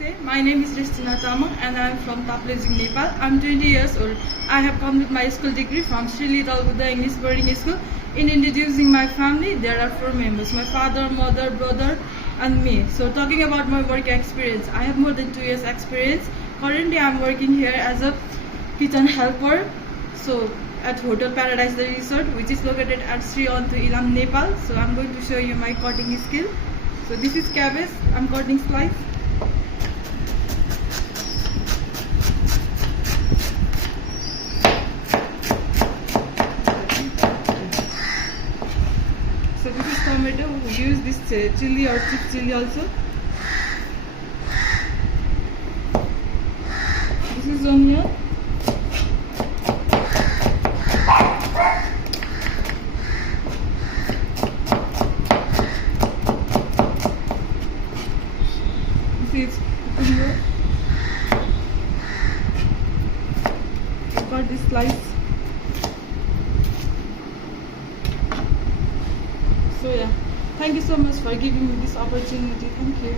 Namaste, my name is Restina Tamang and I am from Taplejing, Nepal. I am 20 years old. I have completed my school degree from Sri Little Buddha English Boarding School. In introducing my family, there are 4 members, my father, mother, brother and me. So talking about my work experience, I have more than 2 years experience. Currently I am working here as a kitchen helper. So at Hotel Paradise the Resort, which is located at Sri Antu Ilam, Nepal. So I am going to show you my cutting skill. So this is cabbage, I am cutting slice. So this is tomato, we use this chili or chip chili also. This is onion. This is cucumber. Cut this slice. So yeah, thank you so much for giving me this opportunity. Thank you.